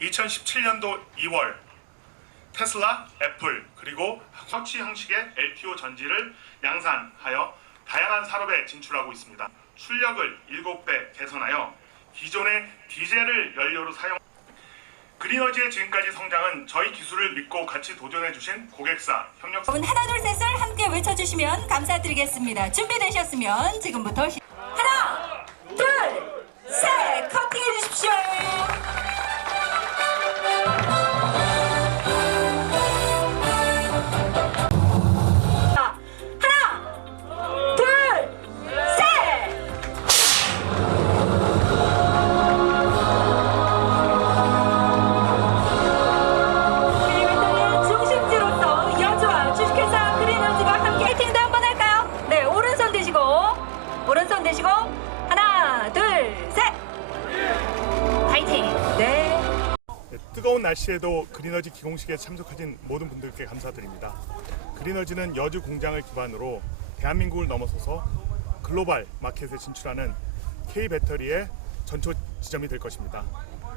2017년도 2월 테슬라, 애플 그리고 서치 형식의 LTO 전지를 양산하여 다양한 산업에 진출하고 있습니다. 출력을 7배 개선하여 기존의 디젤을 연료로 사용 그리너지의 지금까지 성장은 저희 기술을 믿고 같이 도전해 주신 고객사, 협력 여러분 하나 둘 셋을 함께 외쳐주시면 감사드리겠습니다. 준비되셨으면 지금부터 시... 하 네, 뜨거운 날씨에도 그리너지 기공식에 참석하신 모든 분들께 감사드립니다. 그리너지는 여주 공장을 기반으로 대한민국을 넘어서서 글로벌 마켓에 진출하는 K 배터리의 전초 지점이 될 것입니다.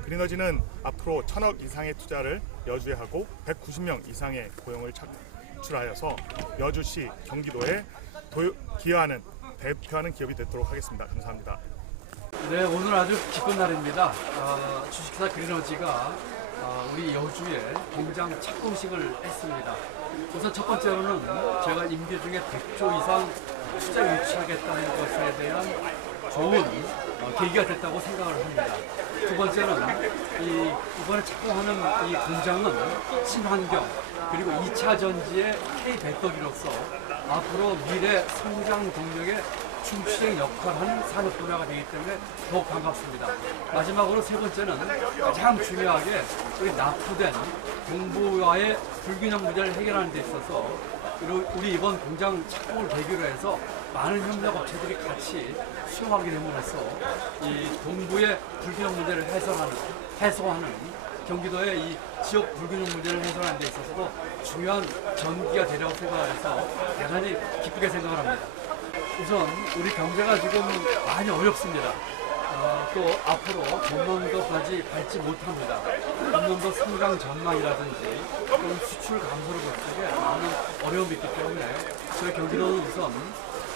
그리너지는 앞으로 천억 이상의 투자를 여주에 하고 190명 이상의 고용을 창출하여서 여주시 경기도에 도- 기여하는 대표하는 기업이 되도록 하겠습니다. 감사합니다. 네, 오늘 아주 기쁜 날입니다. 아, 주식회사 그린어지가 아, 우리 여주에 공장 착공식을 했습니다. 우선 첫 번째로는 제가 임기 중에 100조 이상 투자 유치하겠다는 것에 대한 좋은 어, 계기가 됐다고 생각을 합니다. 두 번째는 이 이번에 착공하는 이 공장은 친환경 그리고 2차 전지의 K 배터리로서 앞으로 미래 성장 동력의 중추적 역할을 하는 산업 분야가 되기 때문에 더욱 반갑습니다. 마지막으로 세 번째는 가장 중요하게 우리 납부된 정부와의 불균형 문제를 해결하는 데 있어서 우리 이번 공장 착공을 계기로 해서 많은 협력 업체들이 같이 수용하게 됨으로써 이 동부의 불균형 문제를 해소하는, 해소하는 경기도의 이 지역 불균형 문제를 해소하는 데 있어서도 중요한 전기가 되려고 생각해서 대단히 기쁘게 생각을 합니다. 우선 우리 경제가 지금 많이 어렵습니다. 어, 또 앞으로 전년도까지 밟지 못합니다. 전년도 성장 전망이라든지 또는 수출 감소를 거치게 많은 어려움이 있기 때문에 저희 경기도는 우선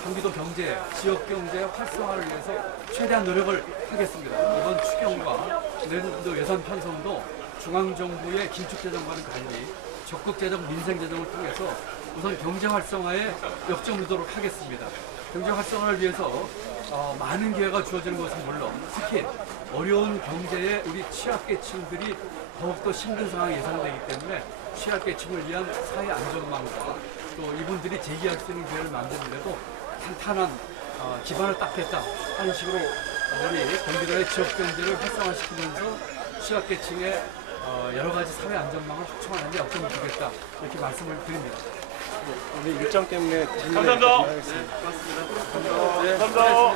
경기도 경제, 지역 경제 활성화를 위해서 최대한 노력을 하겠습니다. 이번 추경과 내년도 예산 편성도 중앙정부의 긴축재정과는 달리 적극 재정, 민생 재정을 통해서 우선 경제 활성화에 역점두도록 하겠습니다. 경제 활성화를 위해서 어, 많은 기회가 주어지는 것은 물론 특히 어려운 경제에 우리 취약계층들이 더욱더 힘든 상황이 예상되기 때문에 취약계층을 위한 사회 안전망과 또 이분들이 제기할 수 있는 기회를 만드는데도 탄탄한 어, 기반을 닦겠다 하는 식으로 우리 경기도의 지역 경제를 활성화시키면서 취약계층의 어, 여러 가지 사회 안전망을 확충하는 데 역점을 두겠다 이렇게 말씀을 드립니다. 오늘 일정 때문에 감사합니다. 진행하겠습니다. 감사합니다.